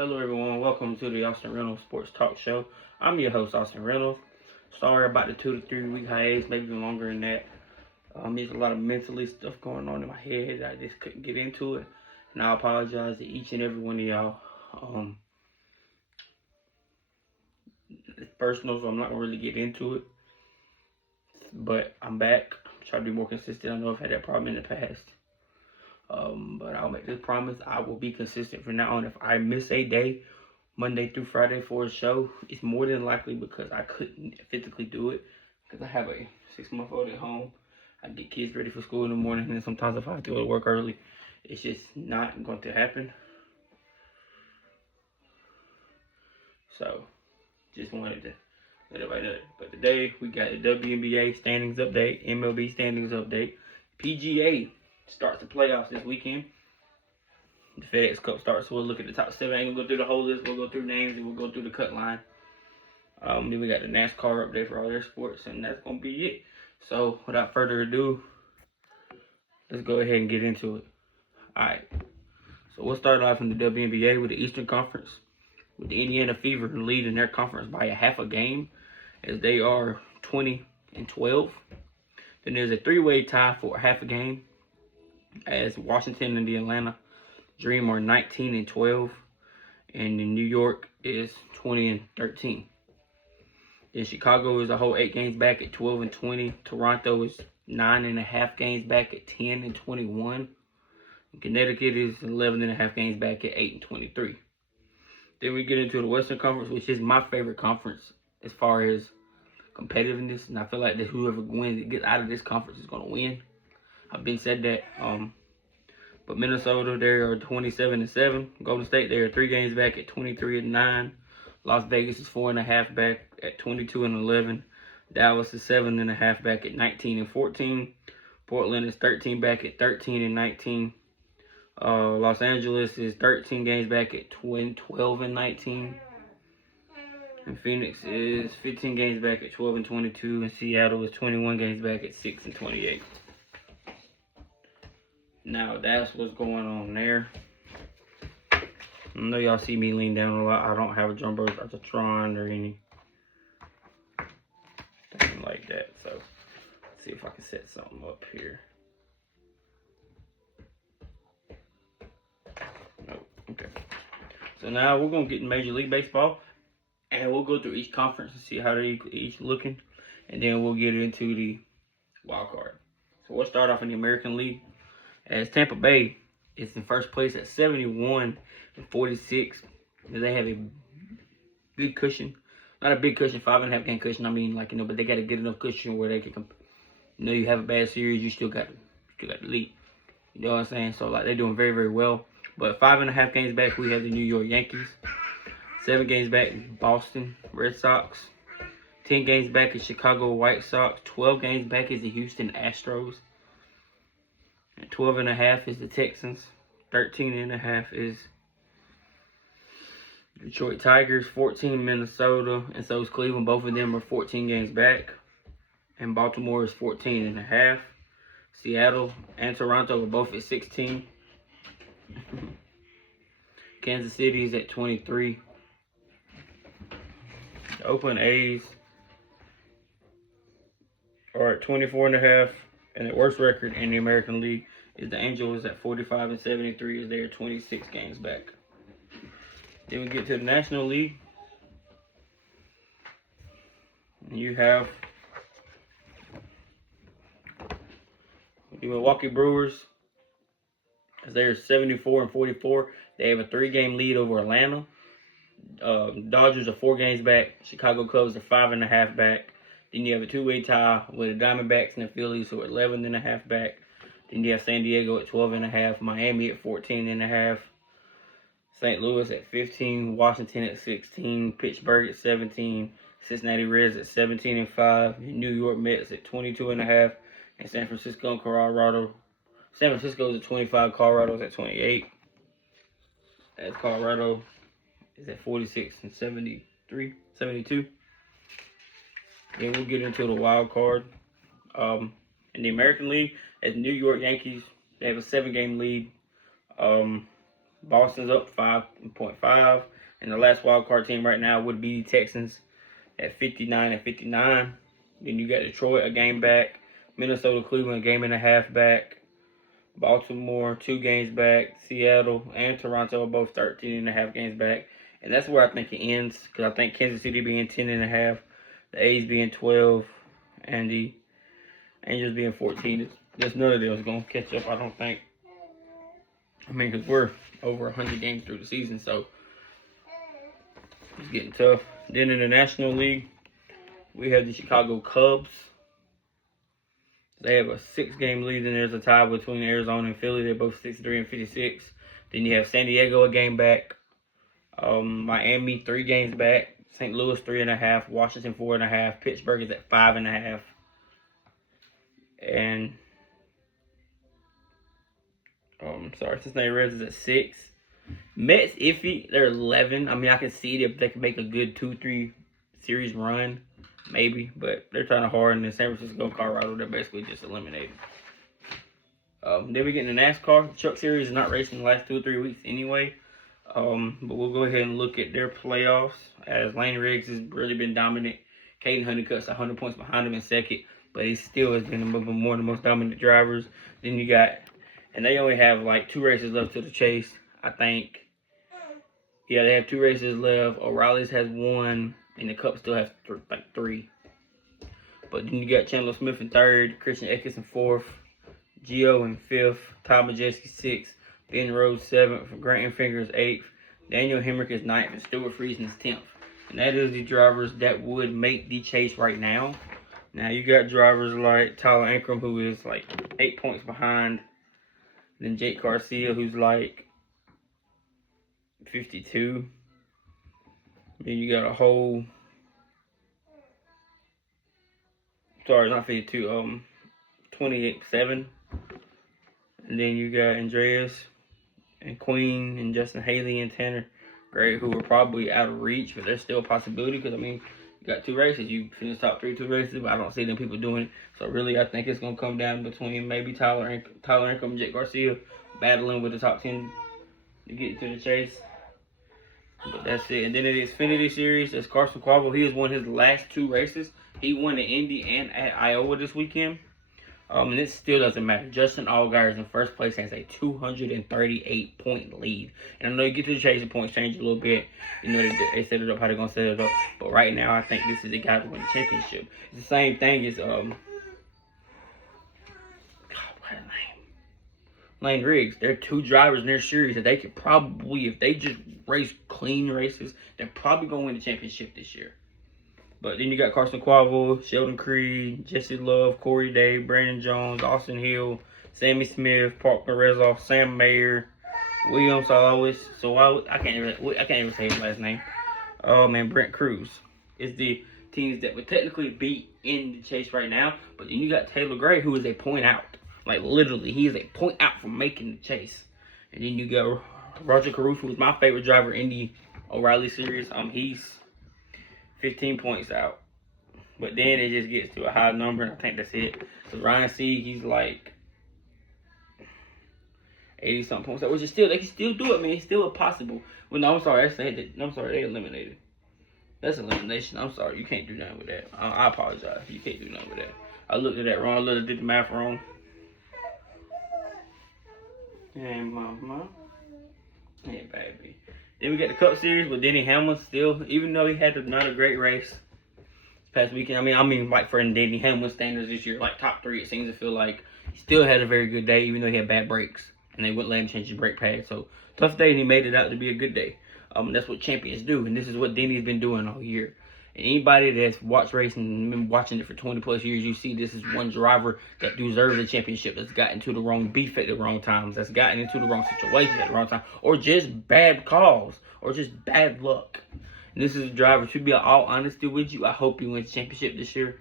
Hello, everyone. Welcome to the Austin Reynolds Sports Talk Show. I'm your host, Austin Reynolds. Sorry about the 2 to 3 week hiatus, maybe even longer than that. There's a lot of mentally stuff going on in my head. I just couldn't get into it, and I apologize to each and every one of y'all. It's personal, so I'm not gonna really get into it. But I'm back. I'm trying to be more consistent. I know I've had that problem in the past. But I'll make this promise. I will be consistent from now on. If I miss a day, Monday through Friday for a show, it's more than likely because I couldn't physically do it because I have a 6-month-old at home. I get kids ready for school in the morning, and sometimes if I have to go to work early, it's just not going to happen. So, just wanted to let everybody know. But today, we got the WNBA standings update, MLB standings update. PGA starts the playoffs this weekend. The FedEx Cup starts, so we'll look at the top 7. I ain't gonna go through the whole list. We'll go through names and we'll go through the cut line. Then we got the NASCAR update for all their sports, and that's gonna be it. So without further ado, let's go ahead and get into it. Alright. So we'll start off in the WNBA with the Eastern Conference, with the Indiana Fever leading their conference by a half a game, as they are 20-12. Then there's a 3-way tie for a half a game, as Washington and the Atlanta Dream are 19-12, and in New York is 20-13. Then Chicago is a whole 8 games back at 12-20. Toronto is 9.5 games back at 10-21. And Connecticut is 11.5 games back at 8-23. Then we get into the Western Conference, which is my favorite conference as far as competitiveness, and I feel like that whoever wins, gets out of this conference is gonna win. I've been said that. But Minnesota, they are 27-7. Golden State, they are 3 games back at 23-9. Las Vegas is 4.5 back at 22-11. Dallas is 7.5 back at 19-14. Portland is 13 back at 13-19. Los Angeles is 13 games back at 12-19. And Phoenix is 15 games back at 12-22. And Seattle is 21 games back at 6-28. Now that's what's going on there. I know y'all see me lean down a lot. I don't have a drum or a Tron or anything like that. So let's see if I can set something up here. Nope. Okay. So now we're gonna get in Major League Baseball, and we'll go through each conference and see how they're each looking, and then we'll get into the wild card. So we'll start off in the American League, as Tampa Bay is in first place at 71-46. They have a big cushion. Not a big cushion, 5.5 game cushion. I mean, like, but they got to get enough cushion where they can, you have a bad series, you still got the lead. You know what I'm saying? So, like, they're doing very, very well. But 5.5 games back, we have the New York Yankees. 7 games back, Boston Red Sox. 10 games back is Chicago White Sox. 12 games back is the Houston Astros. 12.5 is the Texans. 13.5 is Detroit Tigers. 14 Minnesota, and so is Cleveland. Both of them are 14 games back. And Baltimore is 14.5. Seattle and Toronto are both at 16. Kansas City is at 23. The Oakland A's are at 24.5. And the worst record in the American League is the Angels at 45-73, as they are 26 games back. Then we get to the National League. And you have the Milwaukee Brewers, as they are 74-44. They have a 3-game lead over Atlanta. Dodgers are 4 games back. Chicago Cubs are 5.5 back. Then you have a 2-way tie with the Diamondbacks and the Phillies, who are 11.5 back. Then you have San Diego at 12.5, Miami at 14.5, St. Louis at 15, Washington at 16, Pittsburgh at 17, Cincinnati Reds at 17.5, New York Mets at 22.5, and San Francisco and Colorado. San Francisco is at 25, Colorado's at 28. As Colorado is at 46-72. Then we'll get into the wild card. In the American League, as New York Yankees, they have a 7-game lead. Boston's up 5.5. And the last wild card team right now would be the Texans at 59 and 59. Then you got Detroit a game back. Minnesota, Cleveland a game and a half back. Baltimore 2 games back. Seattle and Toronto are both 13 and a half games back. And that's where I think it ends, because I think Kansas City being 10 and a half, the A's being 12, and the Angels being 14. There's none of those going to catch up, I don't think. I mean, because we're over 100 games through the season, so it's getting tough. Then in the National League, we have the Chicago Cubs. They have a 6-game lead, and there's a tie between Arizona and Philly. They're both 63 and 56. Then you have San Diego a game back. Miami 3 games back. St. Louis 3.5. Washington 4.5. Pittsburgh is at 5.5. And Cincinnati Reds is at 6. Mets iffy. They're 11. I mean, I can see if they can make a good 2-3 series run, maybe, but they're trying hard. And then San Francisco, Colorado, they're basically just eliminated. Then we get in the NASCAR. The Truck Series is not racing the last 2 or 3 weeks anyway. But we'll go ahead and look at their playoffs, as Lane Riggs has really been dominant. Caden Honeycutt's 100 points behind him in second, but he still has been one of the most dominant drivers. Then you got, and they only have like 2 races left to the chase, I think. Yeah, they have 2 races left. O'Reilly's has 1, and the Cup still has like 3. But then you got Chandler Smith in 3rd, Christian Eckes in 4th, Gio in 5th, Todd Majeski 6th, Ben Rhodes 7th, Grant Fingers 8th, Daniel Hemrick is 9th, and Stuart Friesen is 10th. And that is the drivers that would make the chase right now. Now you got drivers like Tyler Ankrum, who is like 8 points behind. Then Jake Garcia, who's like 52. Then you got a whole, sorry, not 52, 28-7. And then you got Andreas and Queen and Justin Haley and Tanner Gray, who are probably out of reach, but they're still a possibility, because I mean, you got 2 races. You finish top 3 2 races, but I don't see them people doing it. So really, I think it's gonna come down between maybe Tyler Ankrum and Jake Garcia battling with the top 10 to get to the chase. But that's it. And then in the Xfinity Series, there's Carson Quavo. He has won his last 2 races. He won at Indy and at Iowa this weekend. And it still doesn't matter. Justin Allgaier is in first place, has a 238-point lead. And I know you get to the chase, the points change a little bit. You know, they set it up how they're going to set it up. But right now, I think this is the guy to win the championship. It's the same thing as, God, what's his name? Lane Riggs. There are 2 drivers in their series that they could probably, if they just race clean races, they're probably going to win the championship this year. But then you got Carson Quavo, Sheldon Creed, Jesse Love, Corey Day, Brandon Jones, Austin Hill, Sammy Smith, Parker Rezoff, Sam Mayer, William Solowitz. So I can't even say his last name. And Brent Cruz. It's the teams that would technically be in the chase right now. But then you got Taylor Gray, who is a point out. Like literally, he is a point out from making the chase. And then you got Roger Caruso, who's my favorite driver in the O'Reilly series. He's 15 points out. But then it just gets to a high number, and I think that's it. So Ryan Sieg, he's like 80-something points out, which is still, they can still do it, man. It's still possible. Well, no, I'm sorry. They eliminated. That's elimination. I'm sorry. You can't do nothing with that. I apologize. You can't do nothing with that. I looked at that wrong. I did the math wrong. Hey, mama. Hey, baby. Then we got the Cup Series with Denny Hamlin still, even though he had not a great race this past weekend. I mean, like for Denny Hamlin standards this year, like top 3, it seems to feel like he still had a very good day, even though he had bad brakes and they wouldn't let him change his brake pad. So tough day, and he made it out to be a good day. That's what champions do, and this is what Denny's been doing all year. And anybody that's watched racing and been watching it for 20 plus years, you see this is one driver that deserves a championship, that's gotten into the wrong beef at the wrong times, that's gotten into the wrong situations at the wrong time, or just bad calls, or just bad luck. And this is a driver, to be all honesty with you, I hope he wins the championship this year.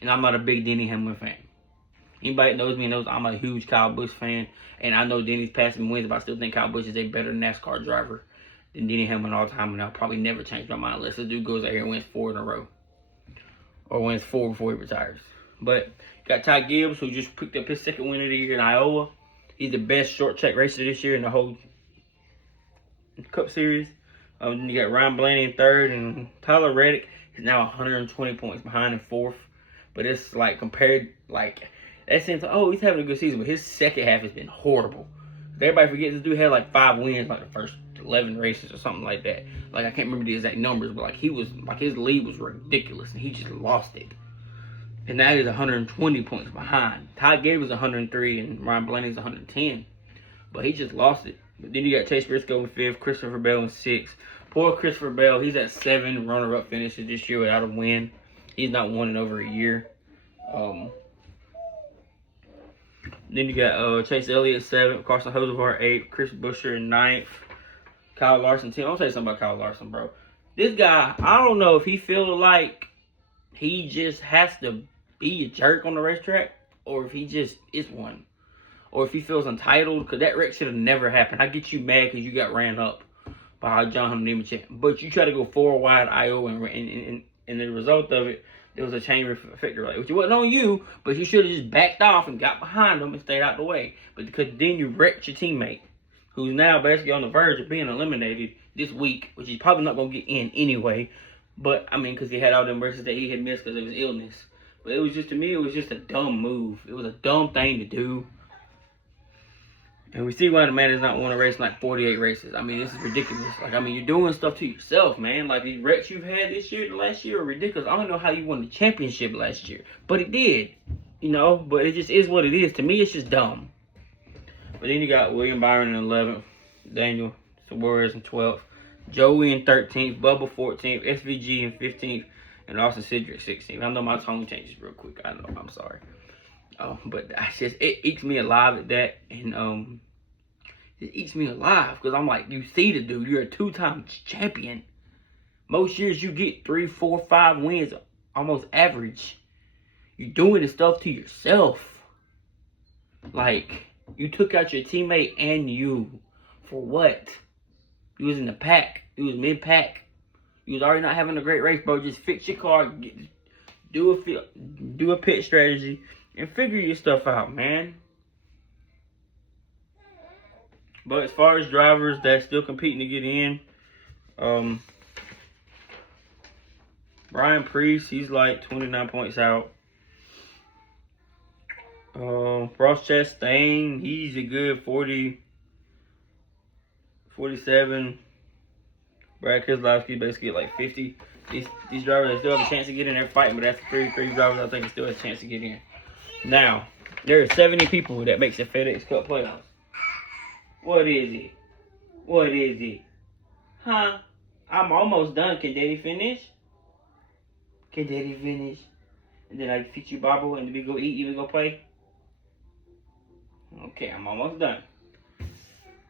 And I'm not a big Denny Hamlin fan. Anybody that knows me knows I'm a huge Kyle Busch fan, and I know Denny's passing wins, but I still think Kyle Busch is a better NASCAR driver than Denny Hamlin all the time, and I'll probably never change my mind unless this dude goes out here and wins 4 in a row. Or wins 4 before he retires. But got Ty Gibbs, who just picked up his 2nd win of the year in Iowa. He's the best short track racer this year in the whole Cup Series. Then you got Ryan Blaney in third, and Tyler Reddick is now 120 points behind in fourth. But it's like compared, like that seems like, oh, he's having a good season, but his second half has been horrible. Everybody forgets this dude had like 5 wins like the first 11 races or something like that. Like I can't remember the exact numbers, but like he was like his lead was ridiculous, and he just lost it. And now he's 120 points behind. Ty Gibbs was 103, and Ryan Blaney's 110, but he just lost it. But then you got Chase Briscoe in fifth, Christopher Bell in sixth. Poor Christopher Bell, he's at 7 runner-up finishes this year without a win. He's not won in over a year. Then you got Chase Elliott 7th, Carson Hocevar 8th, Chris Buescher in 9th, Kyle Larson 10th. I'll tell you something about Kyle Larson, bro. This guy, I don't know if he feels like he just has to be a jerk on the racetrack, or if he just is one, or if he feels entitled, because that wreck should have never happened. I get you mad because you got ran up by John Hunter Nemechek, but you try to go 4 wide IO, and the result of it, there was a chain effect delay, which wasn't on you, but you should have just backed off and got behind them and stayed out the way. But because then you wrecked your teammate, who's now basically on the verge of being eliminated this week, which he's probably not going to get in anyway. But, I mean, because he had all them races that he had missed because of his illness. But it was just, to me, it was just a dumb move. It was a dumb thing to do. And we see why the man has not won a race in like 48 races. I mean, this is ridiculous. Like, I mean, you're doing stuff to yourself, man. Like, these wrecks you've had this year, the last year, are ridiculous. I don't know how you won the championship last year. But it did. You know, but it just is what it is. To me, it's just dumb. But then you got William Byron in 11th, Daniel Suarez in 12th, Joey in 13th, Bubba 14th, SVG in 15th, and Austin Cedric 16th. I know my tone changes real quick. I know. I'm sorry. But it eats me alive at that, and it eats me alive because I'm like, you see the dude, you're a 2-time champion. Most years you get 3, 4, 5 wins, almost average. You're doing this stuff to yourself. Like, you took out your teammate and you for what? You was in the pack. You was mid-pack. You was already not having a great race, bro. Just fix your car, do a pit strategy, and figure your stuff out, man. But as far as drivers that's still competing to get in, Brian Priest, he's like 29 points out. Ross Chastain, he's a good 40, 47. Brad Keselowski basically at like 50. These drivers, they still have a chance to get in there fighting, but that's three drivers I think still have a chance to get in. Now, there are 70 people that makes the FedEx Cup playoffs. What is it? What is it? Huh? I'm almost done. Can Daddy finish? Can Daddy finish? And then I feed you Bobble and we go eat, you go play? Okay, I'm almost done.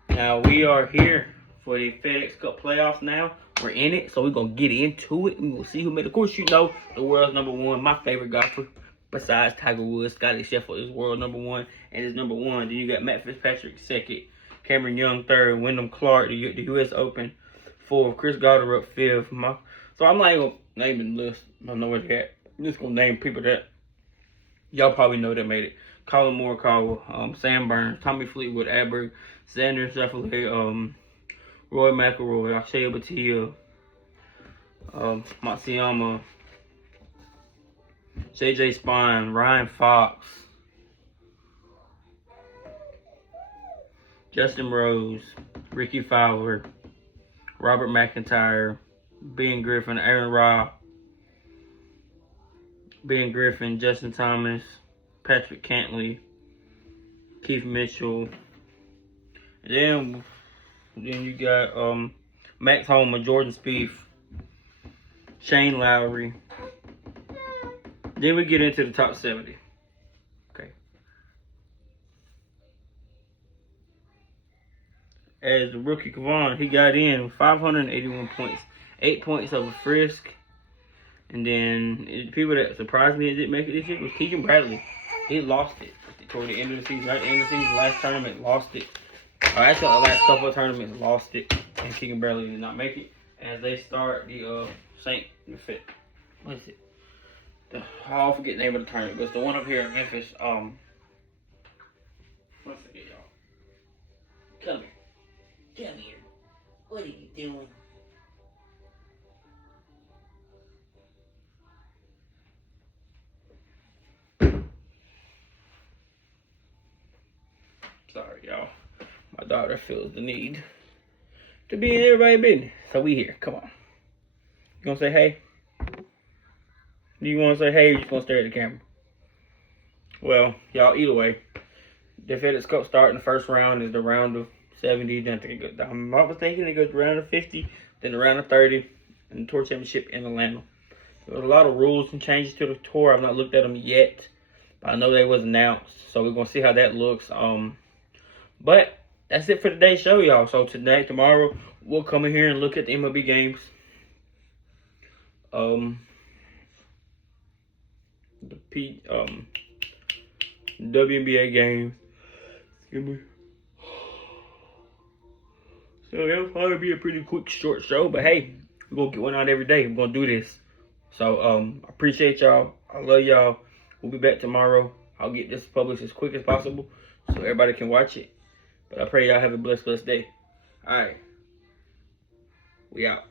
Now, we are here for the FedEx Cup playoffs now. We're in it, so we're going to get into it. We're going to see who made it. Of course, you know, the world's #1, my favorite golfer, besides Tiger Woods. Scotty Scheffler is world #1 and is #1. Then you got Matt Fitzpatrick 2nd, Cameron Young 3rd, Wyndham Clark, the U.S. Open 4th, Chris Gauderup 5th. So I'm not even going to name the list. I don't know where they're at. I'm just going to name people that y'all probably know that made it. Colin Morikawa, Sam Burns, Tommy Fleetwood, Adberg, Xander Schauffele, Roy McIlroy, Akshay Bhatia, Matsuyama, JJ Spahn, Ryan Fox, Justin Rose, Ricky Fowler, Robert McIntyre, Ben Griffin, Aaron Ra, Ben Griffin, Justin Thomas, Patrick Cantley, Keith Mitchell, and then you got Max Homa, Jordan Spieth, Shane Lowry. Then we get into the top 70. Okay. As the rookie Kevon, he got in with 581 points, 8 points over Frisk. And then the people that surprised me that didn't make it this year was Keegan Bradley. He lost it toward the end of the season. Right at the end of the season, last tournament, lost it. Actually, the last couple of tournaments, lost it. And Keegan Bradley did not make it. As they start the what is it? I'll forget the name of the tournament, but it's the one up here in Memphis. I forget, y'all. Come here. What are you doing? Sorry, y'all. My daughter feels the need to be in everybody's business. So we here. Come on. You gonna say hey? Do you wanna say hey or you just gonna stare at the camera? Well, y'all, either way, the FedEx Cup start in the first round is the round of 70. Then I think it goes, I'm not mistaken, it goes to round of 50, then the round of 30, and the Tour Championship in Atlanta. There was a lot of rules and changes to the tour. I've not looked at them yet, but I know they was announced, so we're gonna see how that looks. But that's it for today's show, y'all. So tomorrow, we'll come in here and look at the MLB games. The WNBA games. Excuse me. So it'll probably be a pretty quick, short show. But hey, we're gonna get one out every day. We're gonna do this. So I appreciate y'all. I love y'all. We'll be back tomorrow. I'll get this published as quick as possible so everybody can watch it. But I pray y'all have a blessed day. Alright. We out.